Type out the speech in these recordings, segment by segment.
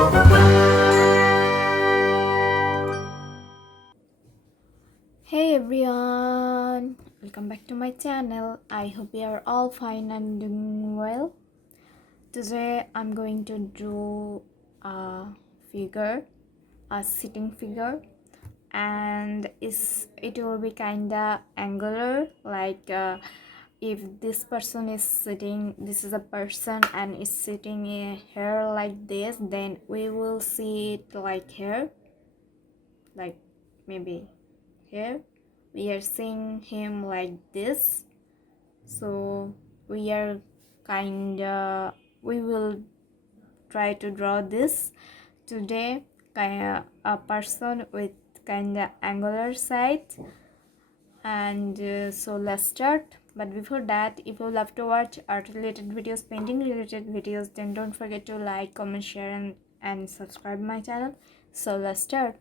Hey everyone, welcome back to my channel. I hope you are all fine and doing well. Today I'm going to do a figure, a sitting figure, and it will be kinda angular, like if this person is sitting, this is a person and is sitting here like this, then we will see it like here, like maybe here we are seeing him like this. So we are kinda we will try to draw this today, kinda a person with kinda angular side. And so let's start. But before that, if you love to watch art related videos, painting related videos, then don't forget to like, comment, share and subscribe my channel. So let's start.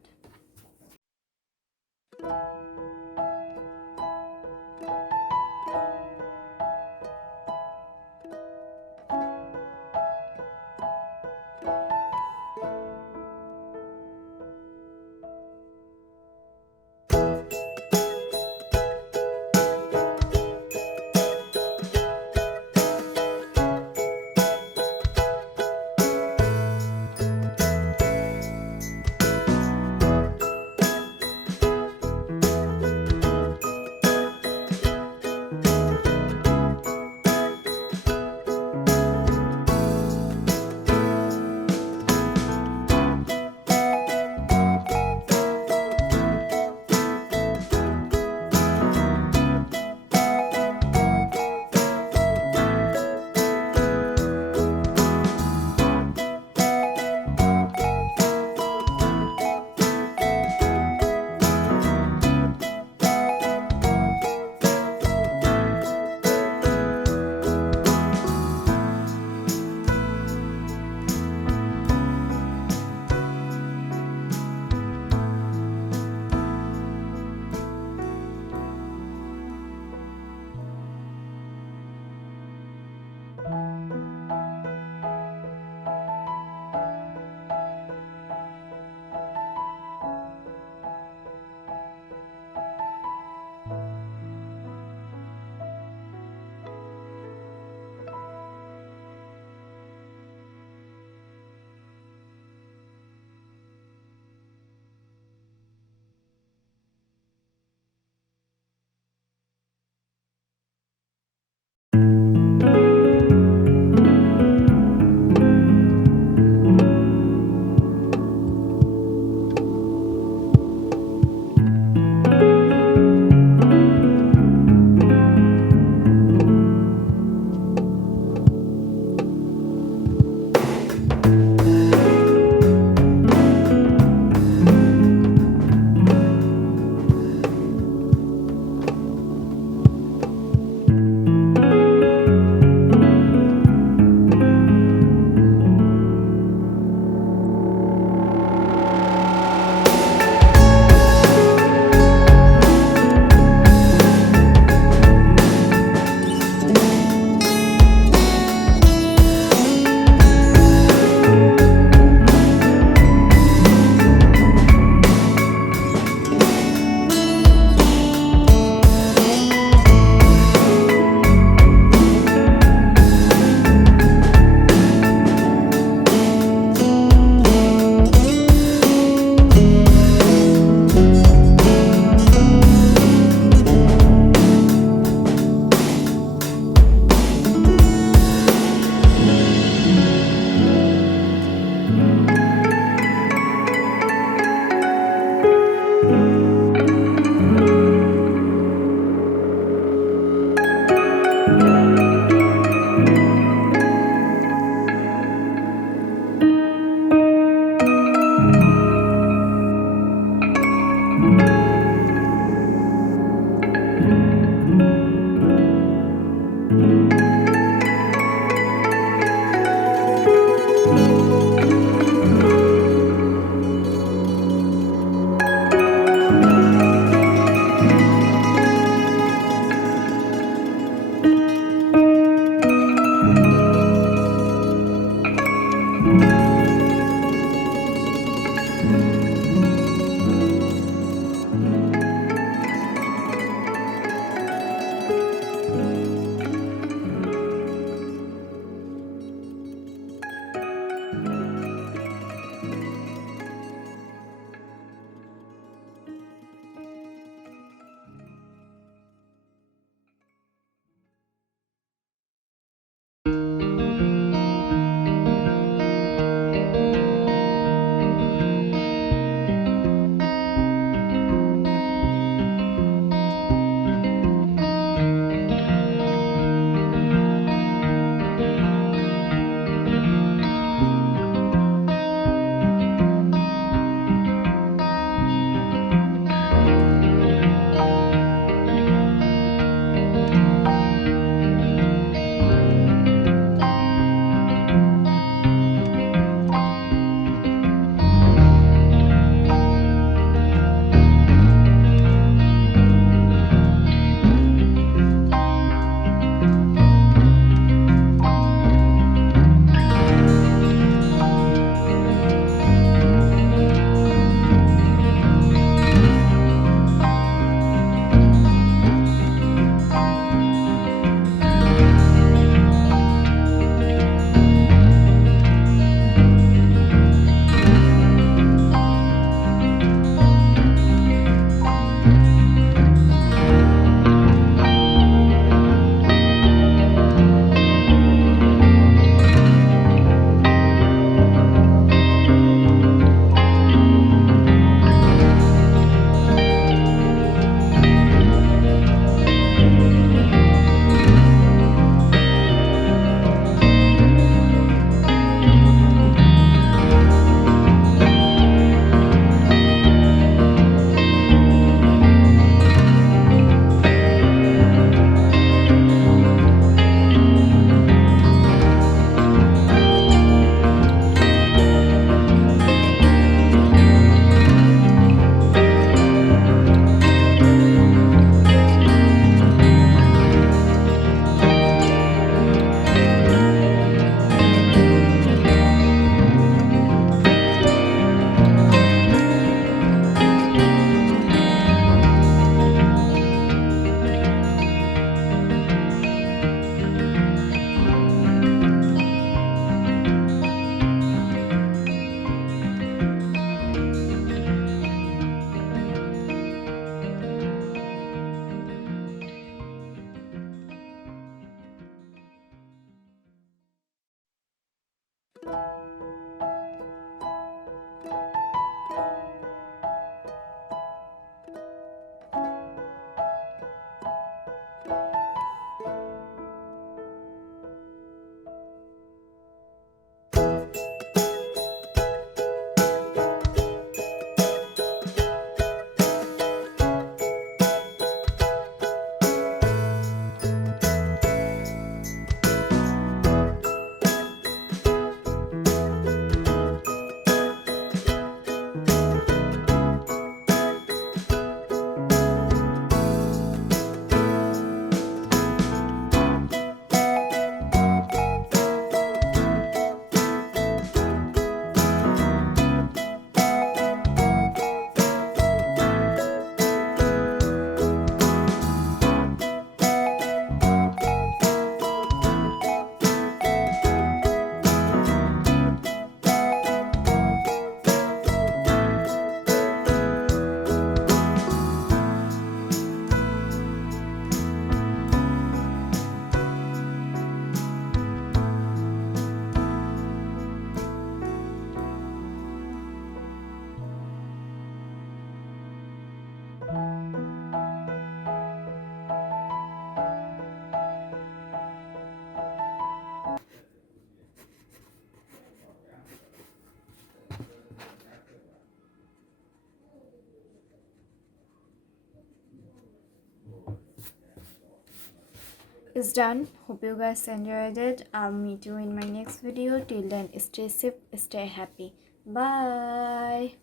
is done. Hope you guys enjoyed it. I'll meet you in my next video. Till then, stay safe, stay happy. Bye.